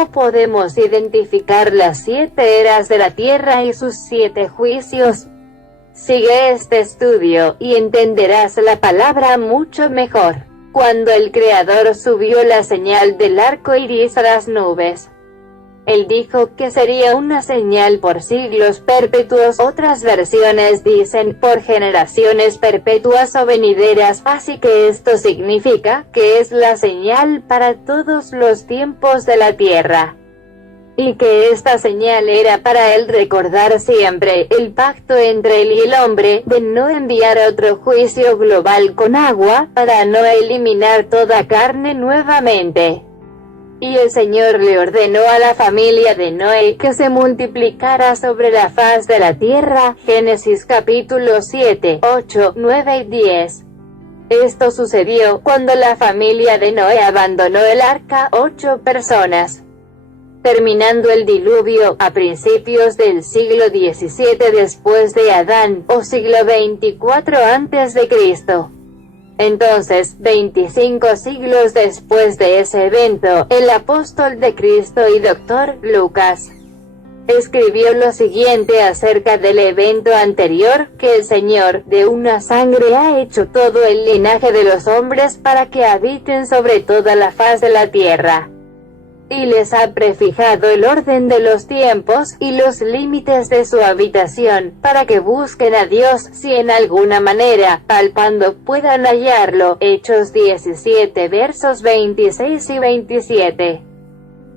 ¿cómo podemos identificar las 7 eras de la tierra y sus 7 juicios? Sigue este estudio, y entenderás la palabra mucho mejor. Cuando el Creador subió la señal del arco iris a las nubes, Él dijo que sería una señal por siglos perpetuos. Otras versiones dicen por generaciones perpetuas o venideras, así que esto significa que es la señal para todos los tiempos de la tierra. Y que esta señal era para Él recordar siempre el pacto entre Él y el hombre, de no enviar otro juicio global con agua, para no eliminar toda carne nuevamente. Y el Señor le ordenó a la familia de Noé que se multiplicara sobre la faz de la tierra. Génesis capítulo 7, 8, 9 y 10. Esto sucedió cuando la familia de Noé abandonó el arca, 8 personas. Terminando el diluvio, a principios del siglo XVII después de Adán, o siglo XXIV antes de Cristo. Entonces, 25 siglos después de ese evento, el apóstol de Cristo y doctor, Lucas, escribió lo siguiente acerca del evento anterior, que el Señor, de una sangre ha hecho todo el linaje de los hombres para que habiten sobre toda la faz de la tierra. Y les ha prefijado el orden de los tiempos, y los límites de su habitación, para que busquen a Dios, si en alguna manera, palpando, puedan hallarlo. Hechos 17 versos 26 y 27.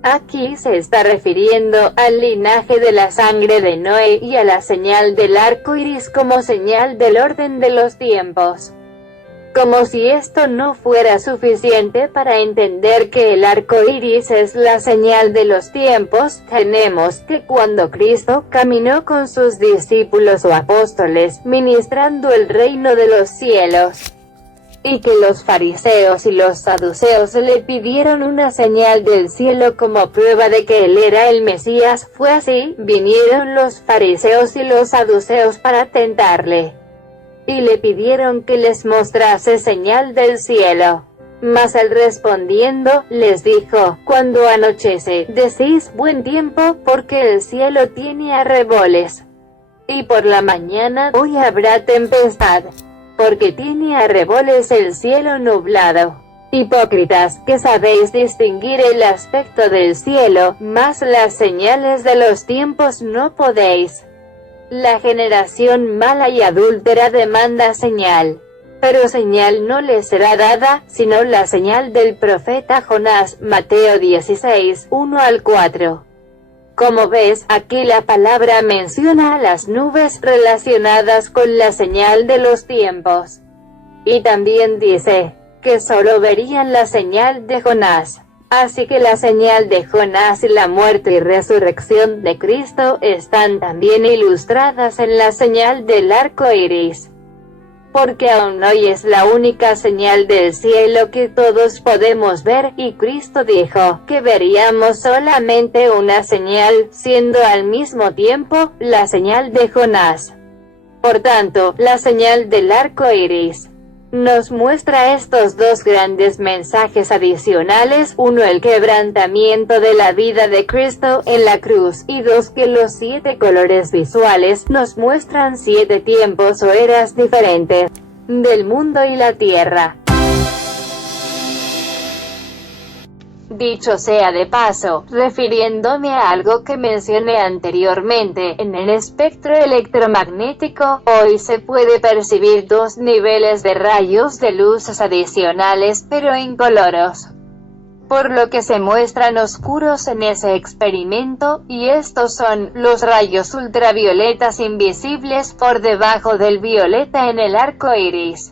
Aquí se está refiriendo al linaje de la sangre de Noé, y a la señal del arco iris como señal del orden de los tiempos. Como si esto no fuera suficiente para entender que el arco iris es la señal de los tiempos, tenemos que cuando Cristo caminó con sus discípulos o apóstoles, ministrando el reino de los cielos, y que los fariseos y los saduceos le pidieron una señal del cielo como prueba de que él era el Mesías, fue así, vinieron los fariseos y los saduceos para tentarle. Y le pidieron que les mostrase señal del cielo. Mas él respondiendo, les dijo, cuando anochece, decís buen tiempo, porque el cielo tiene arreboles. Y por la mañana, hoy habrá tempestad, porque tiene arreboles el cielo nublado. Hipócritas, que sabéis distinguir el aspecto del cielo, mas las señales de los tiempos no podéis. La generación mala y adúltera demanda señal, pero señal no les será dada, sino la señal del profeta Jonás. Mateo 16, 1 al 4. Como ves, aquí la palabra menciona a las nubes relacionadas con la señal de los tiempos. Y también dice que solo verían la señal de Jonás. Así que la señal de Jonás y la muerte y resurrección de Cristo están también ilustradas en la señal del arco iris. Porque aún hoy es la única señal del cielo que todos podemos ver, y Cristo dijo que veríamos solamente una señal, siendo al mismo tiempo la señal de Jonás. Por tanto, la señal del arco iris nos muestra estos dos grandes mensajes adicionales: uno, el quebrantamiento de la vida de Cristo en la cruz, y dos, que los 7 colores visuales nos muestran 7 tiempos o eras diferentes del mundo y la tierra. Dicho sea de paso, refiriéndome a algo que mencioné anteriormente, en el espectro electromagnético, hoy se puede percibir 2 niveles de rayos de luz adicionales, pero incoloros, por lo que se muestran oscuros en ese experimento, y estos son los rayos ultravioletas invisibles por debajo del violeta en el arco iris,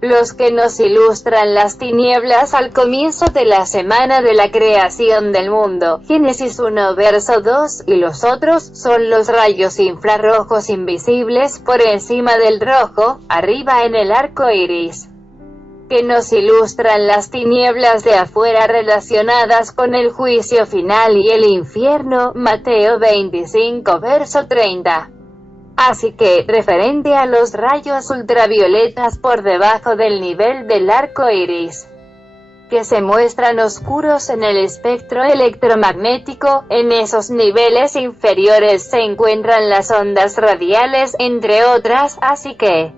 los que nos ilustran las tinieblas al comienzo de la semana de la creación del mundo, Génesis 1 verso 2, y los otros son los rayos infrarrojos invisibles por encima del rojo, arriba en el arco iris, que nos ilustran las tinieblas de afuera relacionadas con el juicio final y el infierno, Mateo 25 verso 30. Así que, referente a los rayos ultravioletas por debajo del nivel del arco iris, que se muestran oscuros en el espectro electromagnético. En esos niveles inferiores se encuentran las ondas radiales, entre otras, así que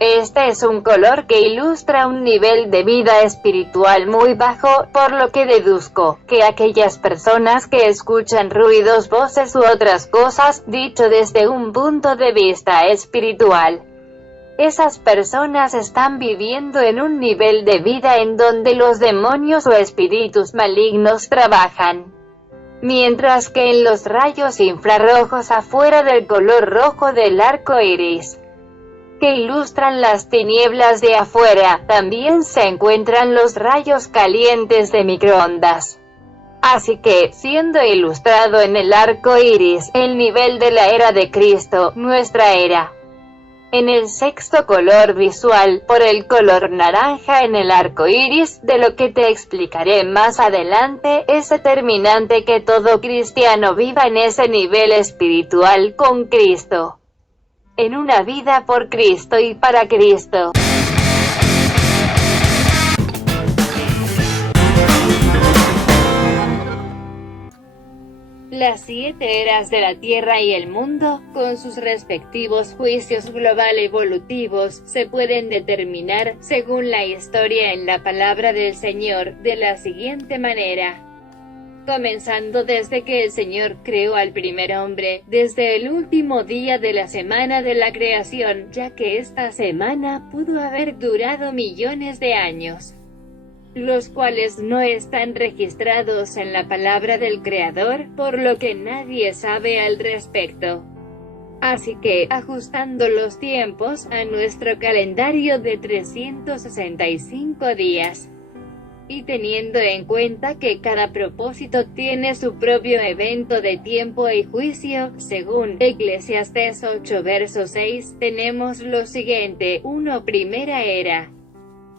este es un color que ilustra un nivel de vida espiritual muy bajo, por lo que deduzco que aquellas personas que escuchan ruidos, voces u otras cosas, dicho desde un punto de vista espiritual, esas personas están viviendo en un nivel de vida en donde los demonios o espíritus malignos trabajan. Mientras que en los rayos infrarrojos afuera del color rojo del arco iris, que ilustran las tinieblas de afuera, también se encuentran los rayos calientes de microondas. Así que, siendo ilustrado en el arco iris, el nivel de la era de Cristo, nuestra era, en el sexto color visual, por el color naranja en el arco iris, de lo que te explicaré más adelante, es determinante que todo cristiano viva en ese nivel espiritual con Cristo, en una vida por Cristo y para Cristo. Las 7 eras de la Tierra y el mundo, con sus respectivos juicios global evolutivos, se pueden determinar, según la historia en la palabra del Señor, de la siguiente manera. Comenzando desde que el Señor creó al primer hombre, desde el último día de la semana de la creación, ya que esta semana pudo haber durado millones de años, los cuales no están registrados en la palabra del Creador, por lo que nadie sabe al respecto. Así que, ajustando los tiempos a nuestro calendario de 365 días, y teniendo en cuenta que cada propósito tiene su propio evento de tiempo y juicio, según Eclesiastés 8 verso 6, tenemos lo siguiente: 1. Primera era,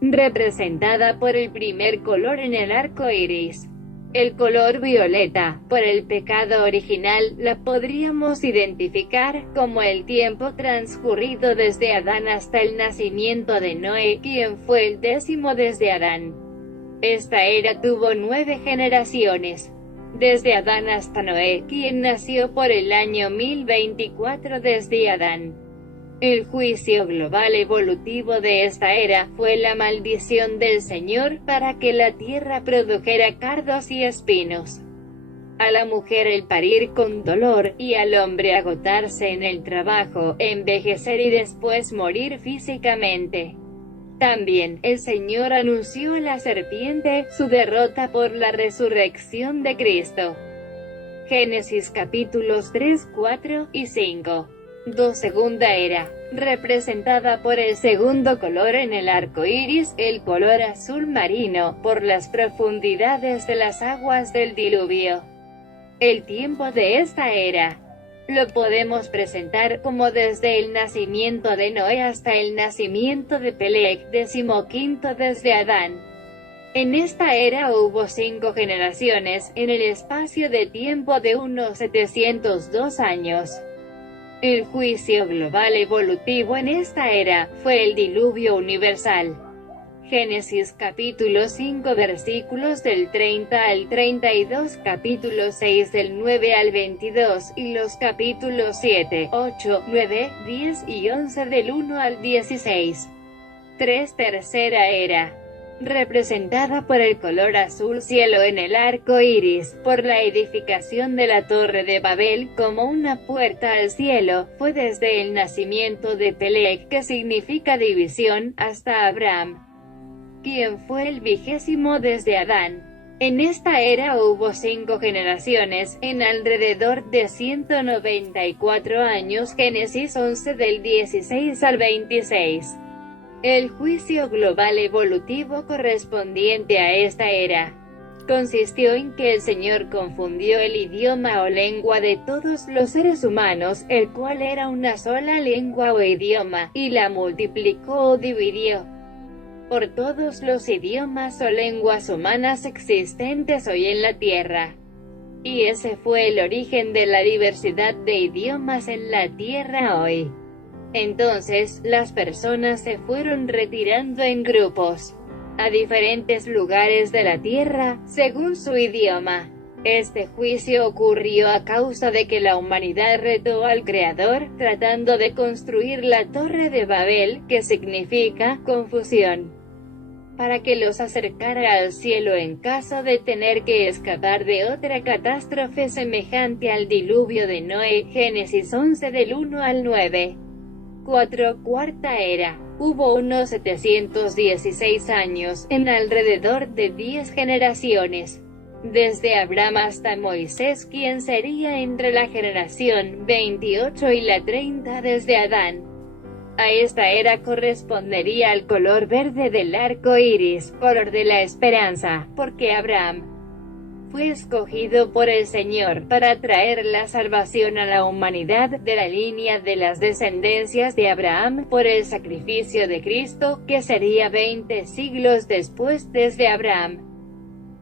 representada por el primer color en el arco iris, el color violeta. Por el pecado original, la podríamos identificar como el tiempo transcurrido desde Adán hasta el nacimiento de Noé, quien fue el 10º desde Adán. Esta era tuvo 9 generaciones, desde Adán hasta Noé, quien nació por el año 1024 desde Adán. El juicio global evolutivo de esta era fue la maldición del Señor para que la tierra produjera cardos y espinos, a la mujer el parir con dolor, y al hombre agotarse en el trabajo, envejecer y después morir físicamente. También, el Señor anunció a la serpiente su derrota por la resurrección de Cristo. Génesis capítulos 3, 4 y 5. 2. Segunda era, representada por el segundo color en el arco iris, el color azul marino, por las profundidades de las aguas del diluvio. El tiempo de esta era lo podemos presentar como desde el nacimiento de Noé hasta el nacimiento de Peleg, 15º desde Adán. En esta era hubo 5 generaciones, en el espacio de tiempo de unos 702 años. El juicio global evolutivo en esta era fue el diluvio universal. Génesis capítulo 5 versículos del 30 al 32, capítulo 6 del 9 al 22, y los capítulos 7, 8, 9, 10 y 11 del 1 al 16. 3. Tercera era, representada por el color azul cielo en el arco iris, por la edificación de la Torre de Babel como una puerta al cielo, fue desde el nacimiento de Peleg, que significa división, hasta Abraham, quien fue el 20º desde Adán. En esta era hubo 5 generaciones, en alrededor de 194 años. Génesis 11 del 16 al 26. El juicio global evolutivo correspondiente a esta era consistió en que el Señor confundió el idioma o lengua de todos los seres humanos, el cual era una sola lengua o idioma, y la multiplicó o dividió por todos los idiomas o lenguas humanas existentes hoy en la Tierra. Y ese fue el origen de la diversidad de idiomas en la Tierra hoy. Entonces, las personas se fueron retirando en grupos, a diferentes lugares de la tierra, según su idioma. Este juicio ocurrió a causa de que la humanidad retó al Creador, tratando de construir la Torre de Babel, que significa confusión, para que los acercara al cielo en caso de tener que escapar de otra catástrofe semejante al diluvio de Noé. Génesis 11 del 1 al 9. 4. Cuarta era. Hubo unos 716 años, en alrededor de 10 generaciones, desde Abraham hasta Moisés, quien sería entre la generación 28 y la 30 desde Adán. A esta era correspondería el color verde del arco iris, color de la esperanza, porque Abraham fue escogido por el Señor para traer la salvación a la humanidad de la línea de las descendencias de Abraham por el sacrificio de Cristo, que sería 20 siglos después desde Abraham.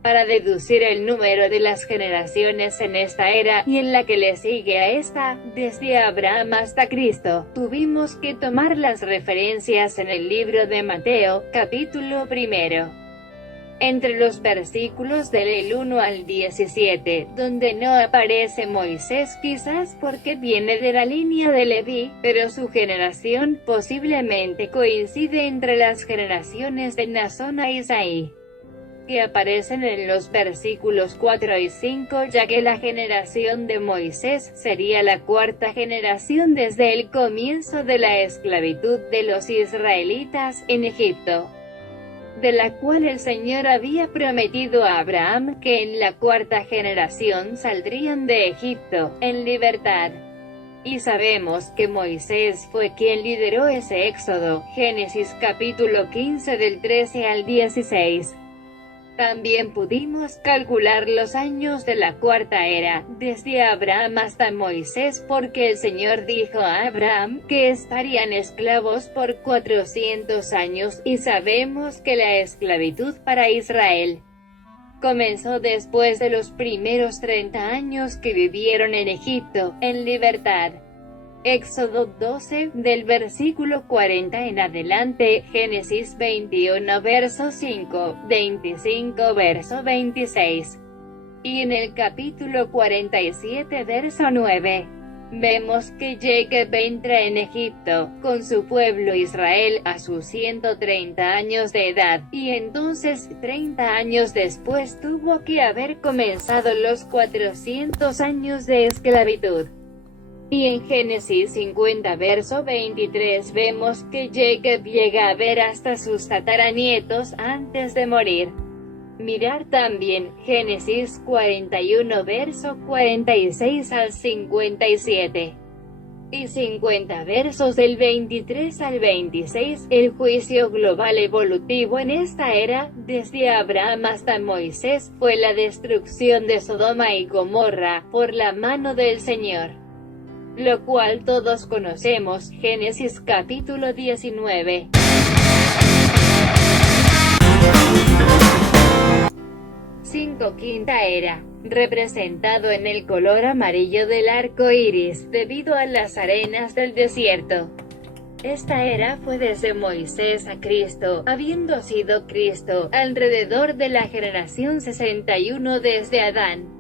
Para deducir el número de las generaciones en esta era, y en la que le sigue a esta, desde Abraham hasta Cristo, tuvimos que tomar las referencias en el libro de Mateo, capítulo 1. Entre los versículos del 1 al 17, donde no aparece Moisés, quizás porque viene de la línea de Leví, pero su generación posiblemente coincide entre las generaciones de Naasón a Isaí, que aparecen en los versículos 4 y 5, ya que la generación de Moisés sería la cuarta generación desde el comienzo de la esclavitud de los israelitas en Egipto, de la cual el Señor había prometido a Abraham que en la cuarta generación saldrían de Egipto en libertad. Y sabemos que Moisés fue quien lideró ese éxodo. Génesis capítulo 15 del 13 al 16. También pudimos calcular los años de la cuarta era, desde Abraham hasta Moisés, porque el Señor dijo a Abraham que estarían esclavos por 400 años, y sabemos que la esclavitud para Israel comenzó después de los primeros 30 años que vivieron en Egipto, en libertad. Éxodo 12, del versículo 40 en adelante, Génesis 21 verso 5, 25 verso 26. Y en el capítulo 47 verso 9, vemos que Jacob entra en Egipto, con su pueblo Israel, a sus 130 años de edad, y entonces 30 años después tuvo que haber comenzado los 400 años de esclavitud. Y en Génesis 50 verso 23 vemos que Jacob llega a ver hasta sus tataranietos antes de morir. Mirar también Génesis 41 verso 46 al 57. Y 50 versos del 23 al 26, el juicio global evolutivo en esta era, desde Abraham hasta Moisés, fue la destrucción de Sodoma y Gomorra, por la mano del Señor, lo cual todos conocemos. Génesis capítulo 19. 5. Quinta era, representado en el color amarillo del arco iris, debido a las arenas del desierto. Esta era fue desde Moisés a Cristo, habiendo sido Cristo alrededor de la generación 61 desde Adán.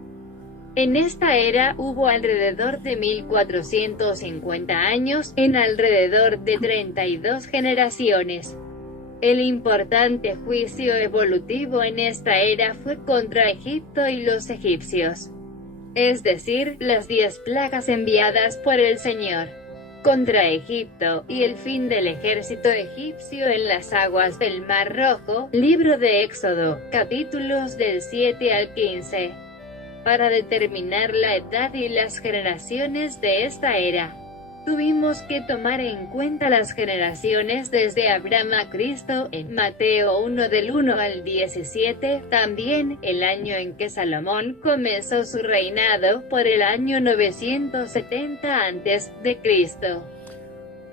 En esta era hubo alrededor de 1450 años, en alrededor de 32 generaciones. El importante juicio evolutivo en esta era fue contra Egipto y los egipcios, es decir, las 10 plagas enviadas por el Señor contra Egipto, y el fin del ejército egipcio en las aguas del Mar Rojo. Libro de Éxodo, capítulos del 7 al 15. Para determinar la edad y las generaciones de esta era, tuvimos que tomar en cuenta las generaciones desde Abraham a Cristo en Mateo 1 del 1 al 17, también el año en que Salomón comenzó su reinado, por el año 970 a.C.,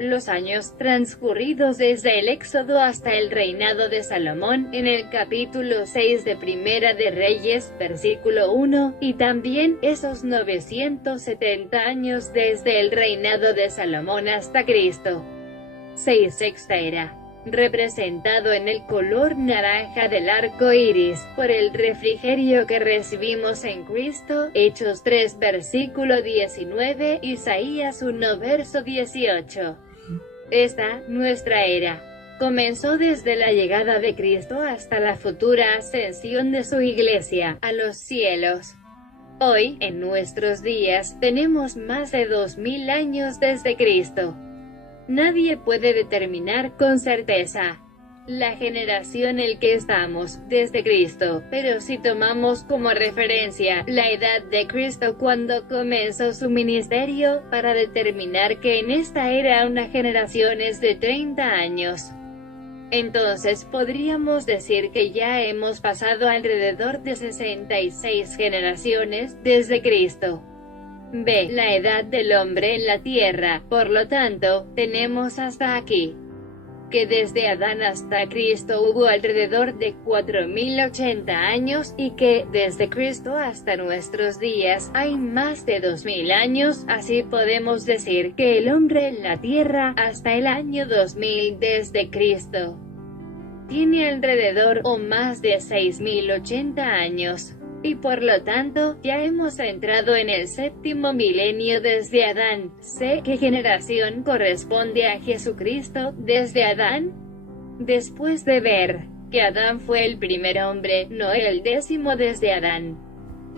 los años transcurridos desde el Éxodo hasta el reinado de Salomón, en el capítulo 6 de Primera de Reyes, versículo 1, y también esos 970 años desde el reinado de Salomón hasta Cristo. 6. Sexta era. representado en el color naranja del arco iris, por el refrigerio que recibimos en Cristo, Hechos 3 versículo 19, Isaías 1 verso 18. Esta, nuestra era, comenzó desde la llegada de Cristo hasta la futura ascensión de su Iglesia a los cielos. Hoy, en nuestros días, tenemos más de 2000 años desde Cristo. Nadie puede determinar con certeza la generación en que estamos desde Cristo, pero si tomamos como referencia la edad de Cristo cuando comenzó su ministerio, para determinar que en esta era una generación es de 30 años. Entonces podríamos decir que ya hemos pasado alrededor de 66 generaciones desde Cristo. B. La edad del hombre en la tierra. Por lo tanto, tenemos hasta aquí que desde Adán hasta Cristo hubo alrededor de 4080 años, y que, desde Cristo hasta nuestros días, hay más de 2000 años, así podemos decir que el hombre en la tierra, hasta el año 2000 desde Cristo, tiene alrededor o más de 6080 años. Y por lo tanto, ya hemos entrado en el séptimo milenio desde Adán. ¿Sé qué generación corresponde a Jesucristo desde Adán? Después de ver que Adán fue el primer hombre, Noé el 10º desde Adán,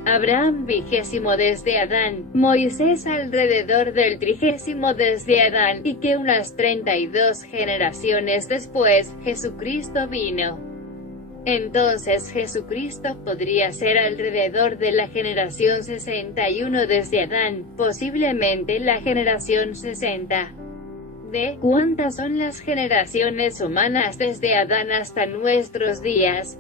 Abraham 20º desde Adán, Moisés alrededor del 30º desde Adán, y que unas 32 generaciones después, Jesucristo vino. Entonces Jesucristo podría ser alrededor de la generación 61 desde Adán, posiblemente la generación 60. ¿De cuántas son las generaciones humanas desde Adán hasta nuestros días?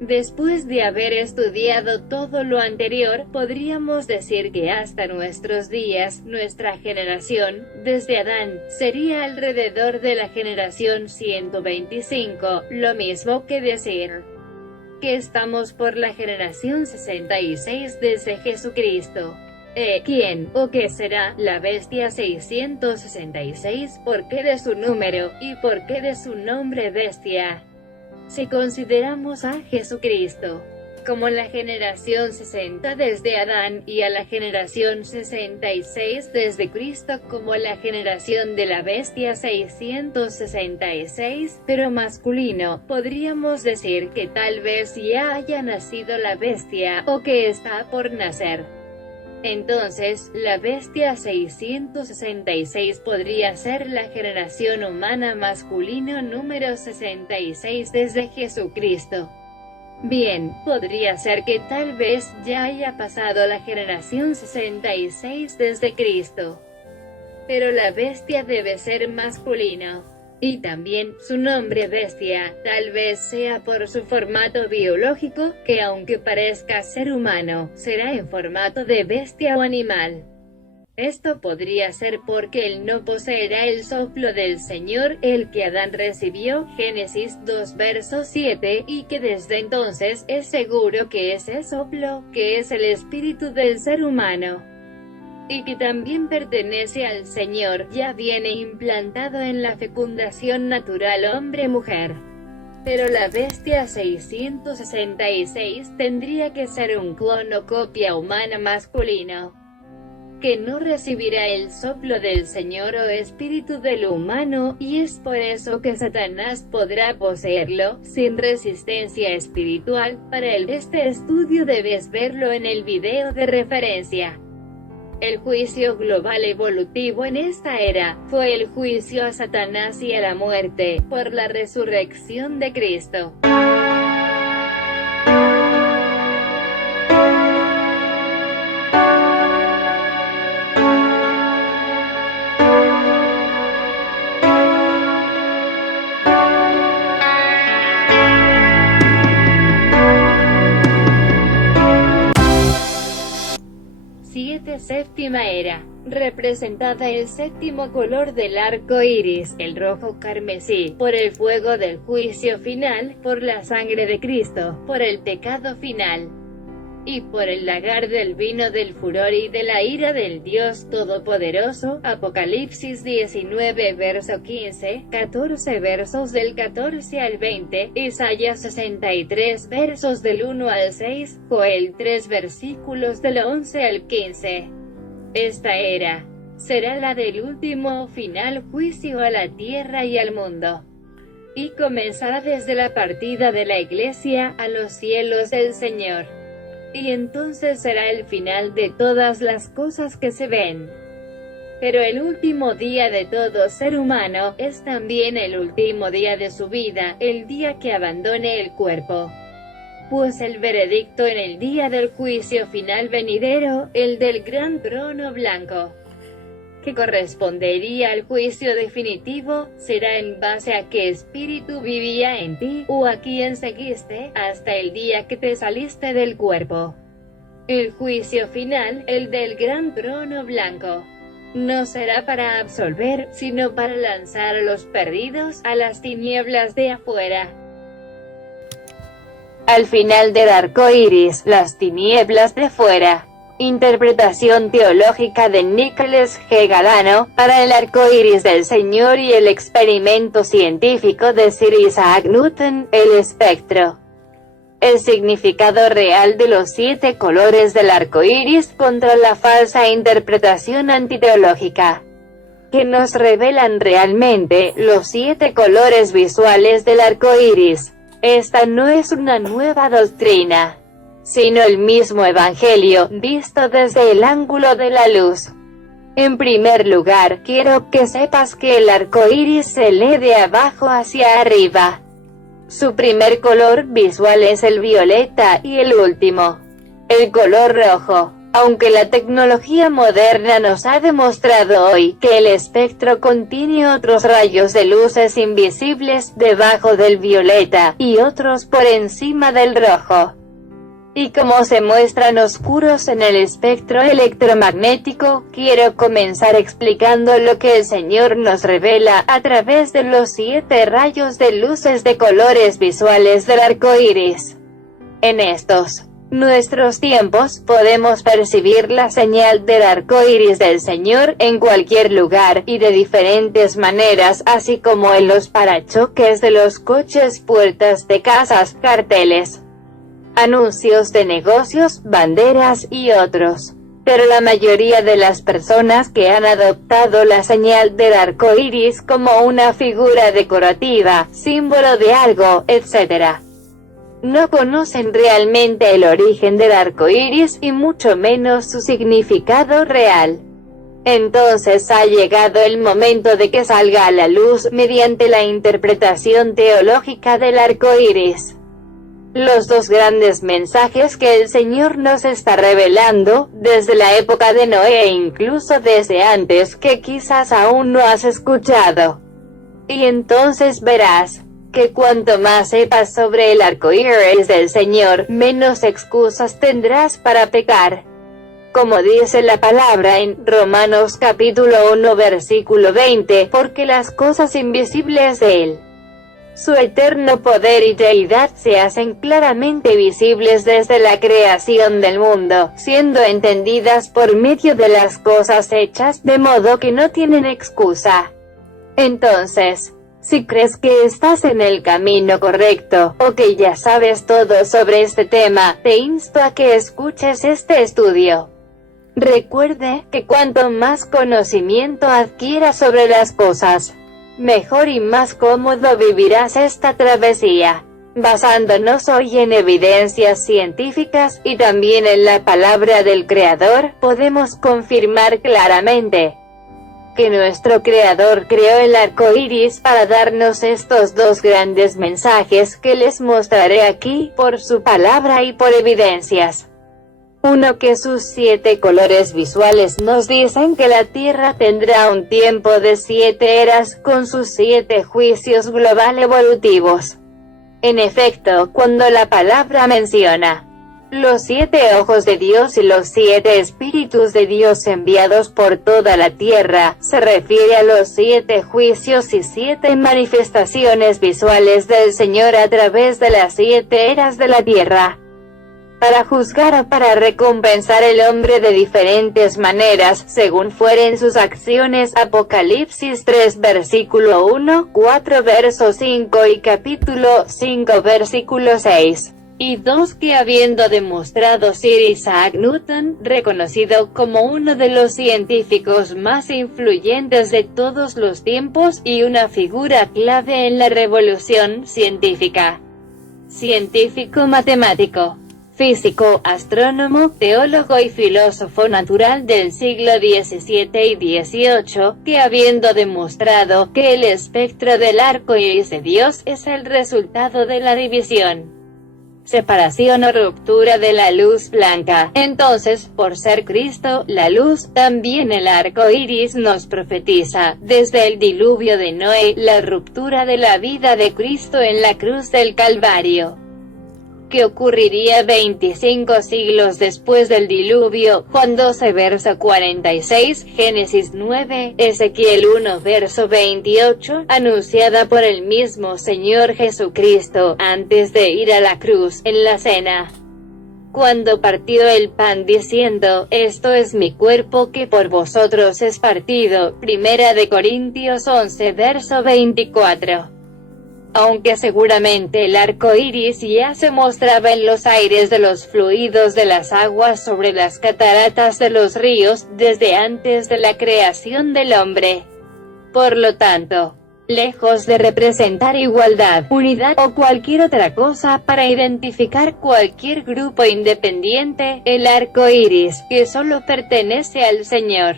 Después de haber estudiado todo lo anterior, podríamos decir que hasta nuestros días, nuestra generación, desde Adán, sería alrededor de la generación 125, lo mismo que decir que estamos por la generación 66 desde Jesucristo. ¿Quién o qué será la bestia 666? ¿Por qué de su número, y por qué de su nombre bestia? Si consideramos a Jesucristo como la generación 60 desde Adán, y a la generación 66 desde Cristo como la generación de la bestia 666, pero masculino, podríamos decir que tal vez ya haya nacido la bestia, o que está por nacer. Entonces, la bestia 666 podría ser la generación humana masculino número 66 desde Jesucristo. Bien, podría ser que tal vez ya haya pasado la generación 66 desde Cristo. Pero la bestia debe ser masculino. Y también, su nombre bestia, tal vez sea por su formato biológico, que aunque parezca ser humano, será en formato de bestia o animal. Esto podría ser porque él no poseerá el soplo del Señor, el que Adán recibió, Génesis 2 verso 7, y que desde entonces es seguro que ese soplo, que es el espíritu del ser humano, y que también pertenece al Señor, ya viene implantado en la fecundación natural hombre-mujer. Pero la bestia 666 tendría que ser un clon o copia humana masculino, que no recibirá el soplo del Señor o espíritu del humano, y es por eso que Satanás podrá poseerlo, sin resistencia espiritual. Para este estudio debes verlo en el video de referencia. El juicio global evolutivo en esta era, fue el juicio a Satanás y a la muerte, por la resurrección de Cristo. Séptima era, representada el séptimo color del arco iris, el rojo carmesí, por el fuego del juicio final, por la sangre de Cristo, por el pecado final. y por el lagar del vino del furor y de la ira del Dios Todopoderoso. Apocalipsis 19 verso 15, 14 versos del 14 al 20, Isaías 63 versos del 1 al 6, Joel 3 versículos del 11 al 15. Esta era será la del último final juicio a la tierra y al mundo, y comenzará desde la partida de la Iglesia a los cielos del Señor. Y entonces será el final de todas las cosas que se ven. Pero el último día de todo ser humano es también el último día de su vida, el día que abandone el cuerpo. Pues el veredicto en el día del juicio final venidero, el del gran trono blanco, que correspondería al juicio definitivo, será en base a qué espíritu vivía en ti, o a quién seguiste, hasta el día que te saliste del cuerpo. El juicio final, el del gran trono blanco, no será para absolver, sino para lanzar a los perdidos a las tinieblas de afuera. Al final del arco iris, las tinieblas de fuera. Interpretación teológica de Nicholas G. Galano, para el arco iris del Señor y el experimento científico de Sir Isaac Newton, el espectro. El significado real de los 7 colores del arco iris contra la falsa interpretación antiteológica, que nos revelan realmente los 7 colores visuales del arco iris. Esta no es una nueva doctrina, sino el mismo Evangelio, visto desde el ángulo de la luz. En primer lugar, quiero que sepas que el arco iris se lee de abajo hacia arriba. Su primer color visual es el violeta, y el último, el color rojo. Aunque la tecnología moderna nos ha demostrado hoy que el espectro contiene otros rayos de luces invisibles debajo del violeta, y otros por encima del rojo, y como se muestran oscuros en el espectro electromagnético, quiero comenzar explicando lo que el Señor nos revela a través de los 7 rayos de luces de colores visuales del arco iris. En estos nuestros tiempos podemos percibir la señal del arco iris del Señor en cualquier lugar y de diferentes maneras, así como en los parachoques de los coches, puertas de casas, carteles, anuncios de negocios, banderas y otros. Pero la mayoría de las personas que han adoptado la señal del arco iris como una figura decorativa, símbolo de algo, etc., no conocen realmente el origen del arco iris y mucho menos su significado real. Entonces ha llegado el momento de que salga a la luz mediante la interpretación teológica del arco iris los 2 grandes mensajes que el Señor nos está revelando, desde la época de Noé e incluso desde antes, que quizás aún no has escuchado. Y entonces verás que cuanto más sepas sobre el arco iris del Señor, menos excusas tendrás para pecar. Como dice la palabra en Romanos capítulo 1 versículo 20, porque las cosas invisibles de Él, su eterno poder y deidad, se hacen claramente visibles desde la creación del mundo, siendo entendidas por medio de las cosas hechas, de modo que no tienen excusa. Entonces, si crees que estás en el camino correcto, o que ya sabes todo sobre este tema, te insto a que escuches este estudio. Recuerde que cuanto más conocimiento adquieras sobre las cosas, mejor y más cómodo vivirás esta travesía. Basándonos hoy en evidencias científicas, y también en la palabra del Creador, podemos confirmar claramente que nuestro Creador creó el arco iris para darnos estos 2 grandes mensajes que les mostraré aquí, por su palabra y por evidencias. Uno, que sus 7 colores visuales nos dicen que la Tierra tendrá un tiempo de 7 eras, con sus 7 juicios global evolutivos. En efecto, cuando la palabra menciona los 7 ojos de Dios y los 7 espíritus de Dios enviados por toda la tierra, se refiere a los 7 juicios y 7 manifestaciones visuales del Señor a través de las 7 eras de la tierra. para juzgar o para recompensar el hombre de diferentes maneras, según fueren sus acciones. Apocalipsis 3 versículo 1, 4 verso 5 y capítulo 5 versículo 6. Y 2. Que habiendo demostrado Sir Isaac Newton, reconocido como uno de los científicos más influyentes de todos los tiempos, y una figura clave en la revolución científica, científico matemático, físico, astrónomo, teólogo y filósofo natural del siglo XVII y XVIII, que habiendo demostrado que el espectro del arco iris de Dios es el resultado de la división, separación o ruptura de la luz blanca, entonces, por ser Cristo, la luz, también el arco iris nos profetiza, desde el diluvio de Noé, la ruptura de la vida de Cristo en la cruz del Calvario, que ocurriría 25 siglos después del diluvio. Juan 12 verso 46, Génesis 9, Ezequiel 1 verso 28, anunciada por el mismo Señor Jesucristo, antes de ir a la cruz, en la cena, cuando partió el pan diciendo, esto es mi cuerpo que por vosotros es partido. Primera de Corintios 11 verso 24. Aunque seguramente el arco iris ya se mostraba en los aires de los fluidos de las aguas sobre las cataratas de los ríos, desde antes de la creación del hombre. Por lo tanto, lejos de representar igualdad, unidad o cualquier otra cosa para identificar cualquier grupo independiente, el arco iris, que solo pertenece al Señor,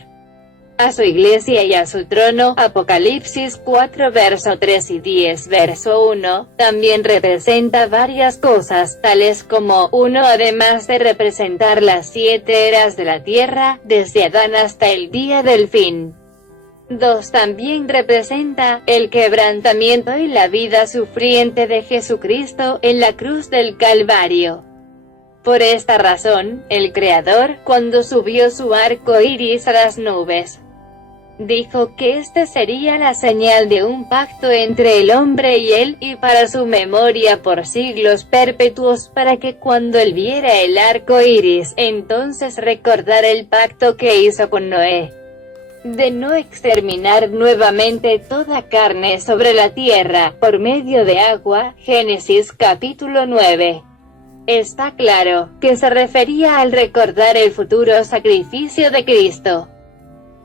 a su iglesia y a su trono, Apocalipsis 4 verso 3 y 10 verso 1, también representa varias cosas, tales como, 1. Además de representar las 7 eras de la tierra, desde Adán hasta el día del fin. 2. También representa el quebrantamiento y la vida sufriente de Jesucristo en la cruz del Calvario. Por esta razón, el Creador, cuando subió su arco iris a las nubes, dijo que este sería la señal de un pacto entre el hombre y él, y para su memoria por siglos perpetuos, para que cuando él viera el arco iris, entonces recordara el pacto que hizo con Noé, de no exterminar nuevamente toda carne sobre la tierra, por medio de agua. Génesis capítulo 9. Está claro que se refería al recordar el futuro sacrificio de Cristo,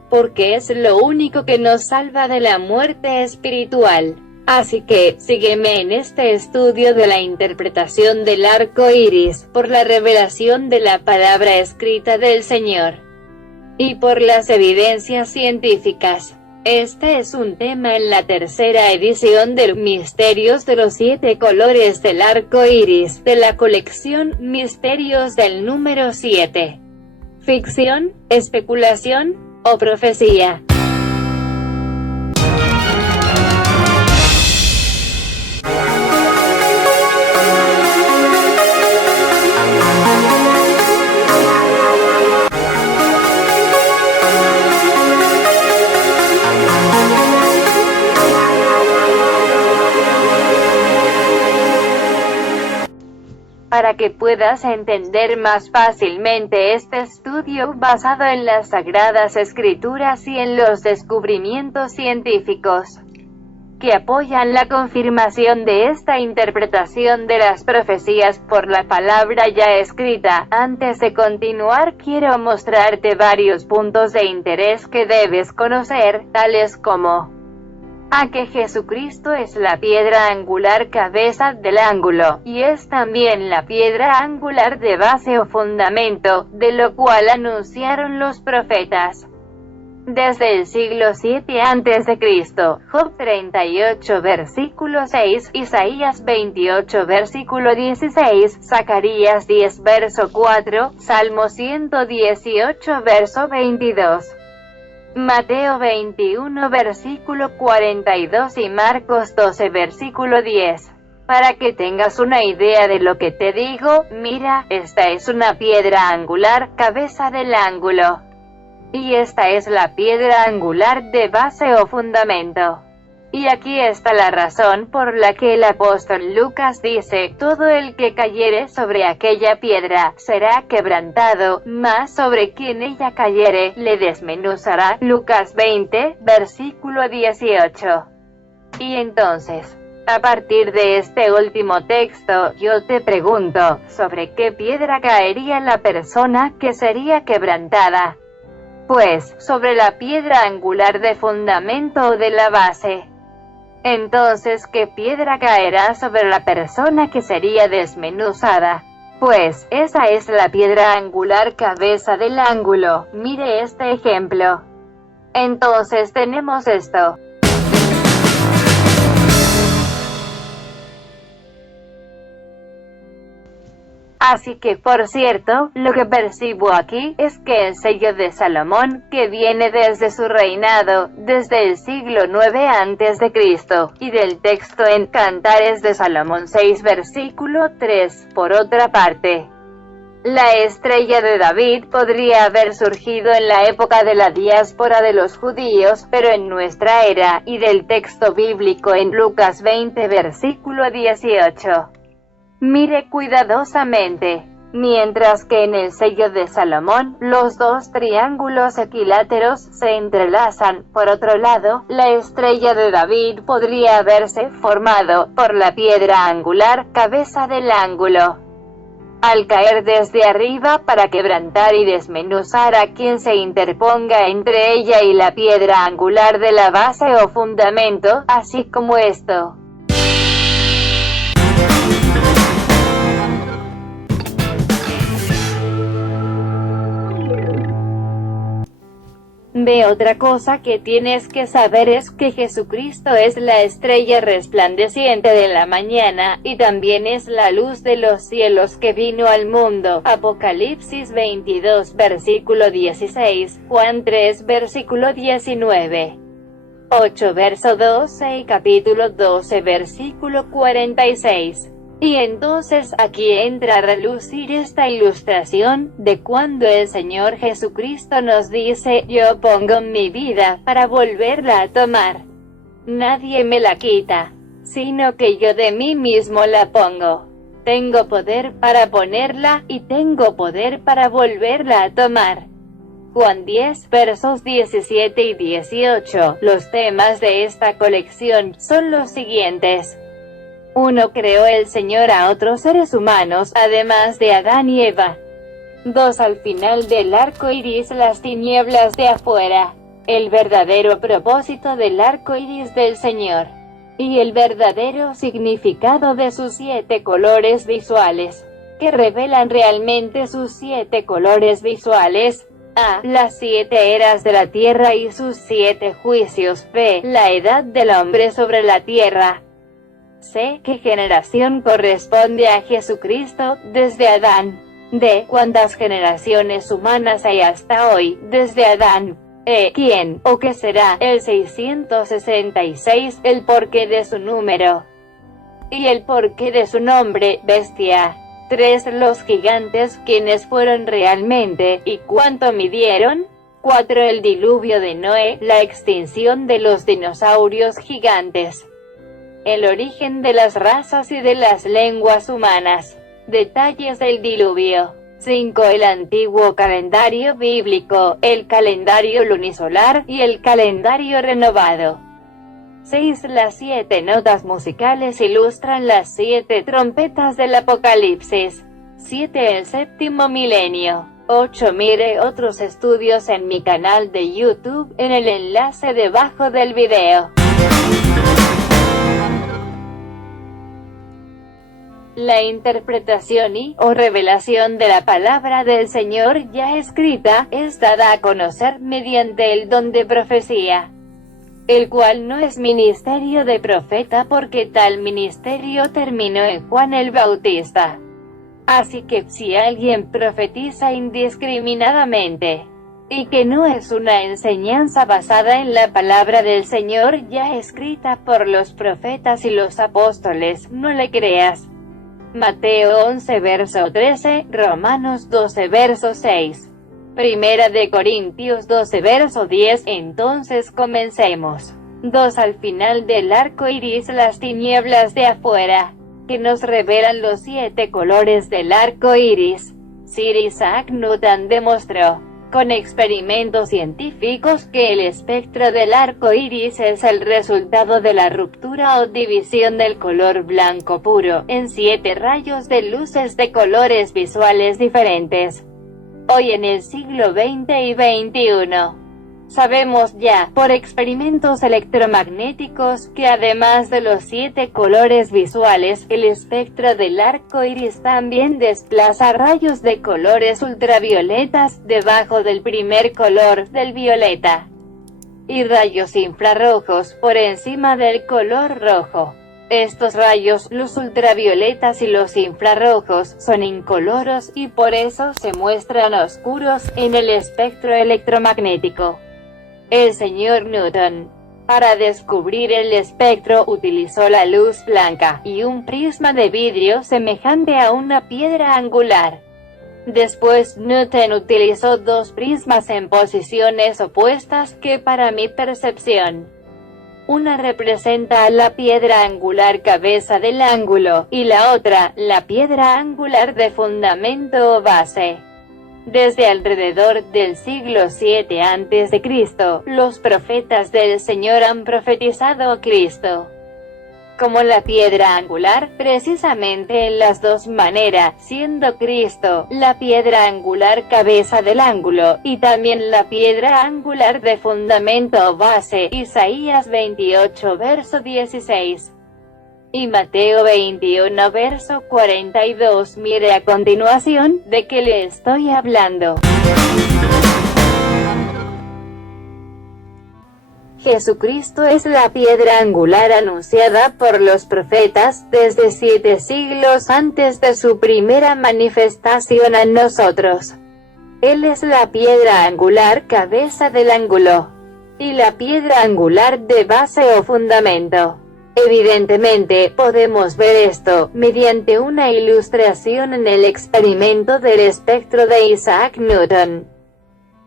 porque es lo único que nos salva de la muerte espiritual. Así que, sígueme en este estudio de la interpretación del arco iris, por la revelación de la palabra escrita del Señor, y por las evidencias científicas. Este es un tema en la tercera edición del Misterios de los 7 colores del arco iris, de la colección Misterios del número 7. Ficción, especulación o profecía. Para que puedas entender más fácilmente este estudio basado en las Sagradas Escrituras y en los descubrimientos científicos que apoyan la confirmación de esta interpretación de las profecías por la palabra ya escrita, antes de continuar quiero mostrarte varios puntos de interés que debes conocer, tales como a que Jesucristo es la piedra angular cabeza del ángulo, y es también la piedra angular de base o fundamento, de lo cual anunciaron los profetas desde el siglo 7 a.C., Job 38 versículo 6, Isaías 28 versículo 16, Zacarías 10 verso 4, Salmo 118 verso 22. Mateo 21 versículo 42 y Marcos 12 versículo 10. Para que tengas una idea de lo que te digo, mira, esta es una piedra angular, cabeza del ángulo. Y esta es la piedra angular de base o fundamento. Y aquí está la razón por la que el apóstol Lucas dice, todo el que cayere sobre aquella piedra, será quebrantado, mas sobre quien ella cayere, le desmenuzará. Lucas 20, versículo 18. Y entonces, a partir de este último texto, yo te pregunto, ¿sobre qué piedra caería la persona que sería quebrantada? Pues, sobre la piedra angular de fundamento o de la base. Entonces, ¿qué piedra caerá sobre la persona que sería desmenuzada? Pues, esa es la piedra angular, cabeza del ángulo. Mire este ejemplo. Entonces tenemos esto. Así que, por cierto, lo que percibo aquí es que el sello de Salomón, que viene desde su reinado, desde el siglo 9 a.C., y del texto en Cantares de Salomón 6 versículo 3, por otra parte. La estrella de David podría haber surgido en la época de la diáspora de los judíos, pero en nuestra era, y del texto bíblico en Lucas 20 versículo 18. Mire cuidadosamente. Mientras que en el sello de Salomón, los dos triángulos equiláteros se entrelazan, por otro lado, la estrella de David podría haberse formado por la piedra angular, cabeza del ángulo. Al caer desde arriba para quebrantar y desmenuzar a quien se interponga entre ella y la piedra angular de la base o fundamento, así como esto. Ve, otra cosa que tienes que saber es que Jesucristo es la estrella resplandeciente de la mañana, y también es la luz de los cielos que vino al mundo. Apocalipsis 22 versículo 16, Juan 3 versículo 19, 8 verso 12 y capítulo 12 versículo 46. Y entonces aquí entra a relucir esta ilustración, de cuando el Señor Jesucristo nos dice, yo pongo mi vida, para volverla a tomar. Nadie me la quita, sino que yo de mí mismo la pongo. Tengo poder para ponerla, y tengo poder para volverla a tomar. Juan 10, versos 17 y 18. Los temas de esta colección son los siguientes. 1. Creó el Señor a otros seres humanos, además de Adán y Eva. 2. Al final del arco iris, las tinieblas de afuera. El verdadero propósito del arco iris del Señor. Y el verdadero significado de sus 7 colores visuales, que revelan realmente sus 7 colores visuales. A. Las 7 eras de la tierra y sus 7 juicios. B. La edad del hombre sobre la tierra. C. ¿Qué generación corresponde a Jesucristo, desde Adán? D. ¿Cuántas generaciones humanas hay hasta hoy, desde Adán? E. ¿Quién, o qué será, el 666, el porqué de su número? Y el porqué de su nombre, bestia. 3. Los gigantes, ¿quiénes fueron realmente, y cuánto midieron? 4. El diluvio de Noé, la extinción de los dinosaurios gigantes. El origen de las razas y de las lenguas humanas. Detalles del diluvio. 5. El antiguo calendario bíblico, el calendario lunisolar y el calendario renovado. 6. Las 7 notas musicales ilustran las 7 trompetas del Apocalipsis. 7. El séptimo milenio. 8. Mire otros estudios en mi canal de YouTube, en el enlace debajo del video. La interpretación o revelación de la palabra del Señor ya escrita, es dada a conocer mediante el don de profecía, el cual no es ministerio de profeta porque tal ministerio terminó en Juan el Bautista. Así que, si alguien profetiza indiscriminadamente, y que no es una enseñanza basada en la palabra del Señor ya escrita por los profetas y los apóstoles, no le creas. Mateo 11 verso 13, Romanos 12 verso 6, Primera de Corintios 12 verso 10. Entonces comencemos. 2. Al final del arco iris las tinieblas de afuera, que nos revelan los 7 colores del arco iris. Sir Isaac Newton demostró, con experimentos científicos, que el espectro del arco iris es el resultado de la ruptura o división del color blanco puro, en 7 rayos de luces de colores visuales diferentes. Hoy en el siglo XX y XXI, sabemos ya, por experimentos electromagnéticos, que además de los 7 colores visuales, el espectro del arco iris también desplaza rayos de colores ultravioletas, debajo del primer color, del violeta, y rayos infrarrojos, por encima del color rojo. Estos rayos, los ultravioletas y los infrarrojos, son incoloros, y por eso se muestran oscuros, en el espectro electromagnético. El señor Newton, para descubrir el espectro, utilizó la luz blanca, y un prisma de vidrio semejante a una piedra angular. Después Newton utilizó 2 prismas en posiciones opuestas, que para mi percepción, una representa a la piedra angular cabeza del ángulo, y la otra, la piedra angular de fundamento o base. Desde alrededor del siglo VII a.C., los profetas del Señor han profetizado a Cristo como la piedra angular, precisamente en las 2 maneras, siendo Cristo la piedra angular cabeza del ángulo, y también la piedra angular de fundamento o base, Isaías 28 verso 16. Y Mateo 21 verso 42. Mire a continuación, ¿de qué le estoy hablando? Jesucristo es la piedra angular anunciada por los profetas, desde 7 siglos antes de su primera manifestación a nosotros. Él es la piedra angular cabeza del ángulo, y la piedra angular de base o fundamento. Evidentemente, podemos ver esto, mediante una ilustración en el experimento del espectro de Isaac Newton,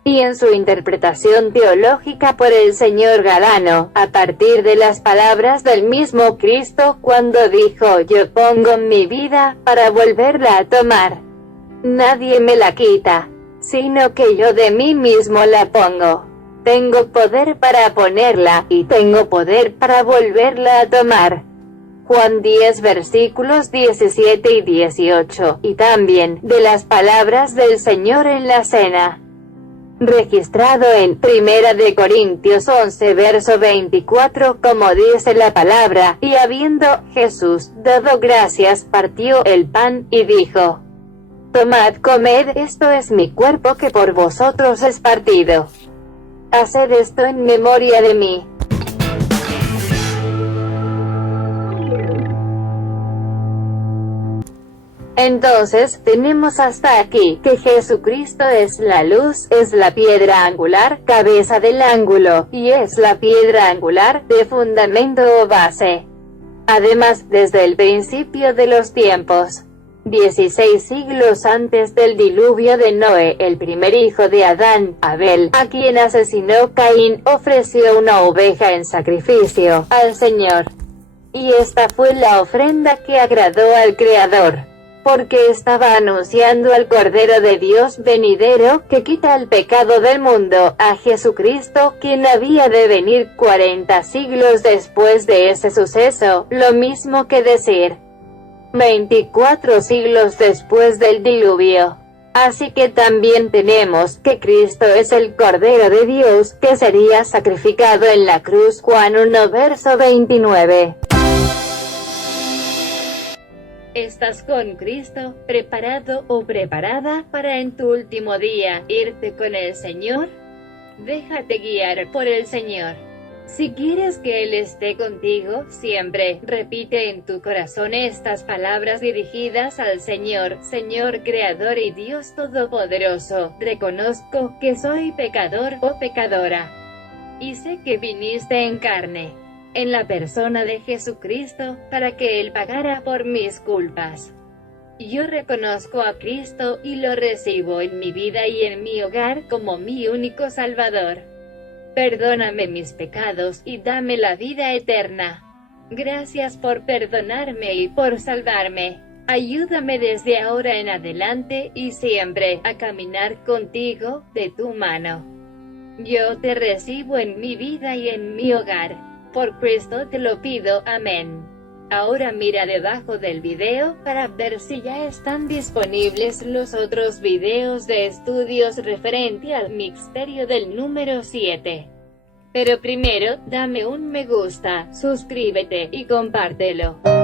y en su interpretación teológica por el señor Galano, a partir de las palabras del mismo Cristo, cuando dijo: yo pongo mi vida, para volverla a tomar. Nadie me la quita, sino que yo de mí mismo la pongo. Tengo poder para ponerla, y tengo poder para volverla a tomar. Juan 10 versículos 17 y 18, y también, de las palabras del Señor en la cena, registrado en 1 de Corintios 11 verso 24, como dice la palabra: y habiendo Jesús dado gracias, partió el pan, y dijo: tomad, comed, esto es mi cuerpo que por vosotros es partido. Haced esto en memoria de mí. Entonces, tenemos hasta aquí, que Jesucristo es la luz, es la piedra angular, cabeza del ángulo, y es la piedra angular, de fundamento o base. Además, desde el principio de los tiempos, 16 siglos antes del diluvio de Noé, el primer hijo de Adán, Abel, a quien asesinó Caín, ofreció una oveja en sacrificio al Señor. Y esta fue la ofrenda que agradó al Creador, porque estaba anunciando al Cordero de Dios venidero, que quita el pecado del mundo, a Jesucristo, quien había de venir 40 siglos después de ese suceso, lo mismo que decir, 24 siglos después del diluvio. Así que también tenemos que Cristo es el Cordero de Dios, que sería sacrificado en la cruz. Juan 1 verso 29. ¿Estás con Cristo, preparado o preparada para en tu último día irte con el Señor? Déjate guiar por el Señor. Si quieres que Él esté contigo siempre, repite en tu corazón estas palabras dirigidas al Señor: Señor Creador y Dios Todopoderoso, reconozco que soy pecador o pecadora, y sé que viniste en carne, en la persona de Jesucristo, para que Él pagara por mis culpas. Yo reconozco a Cristo y lo recibo en mi vida y en mi hogar como mi único Salvador. Perdóname mis pecados y dame la vida eterna. Gracias por perdonarme y por salvarme. Ayúdame desde ahora en adelante y siempre a caminar contigo, de tu mano. Yo te recibo en mi vida y en mi hogar. Por Cristo te lo pido, amén. Ahora mira debajo del video para ver si ya están disponibles los otros videos de estudios referente al misterio del número 7. Pero primero, dame un me gusta, suscríbete y compártelo.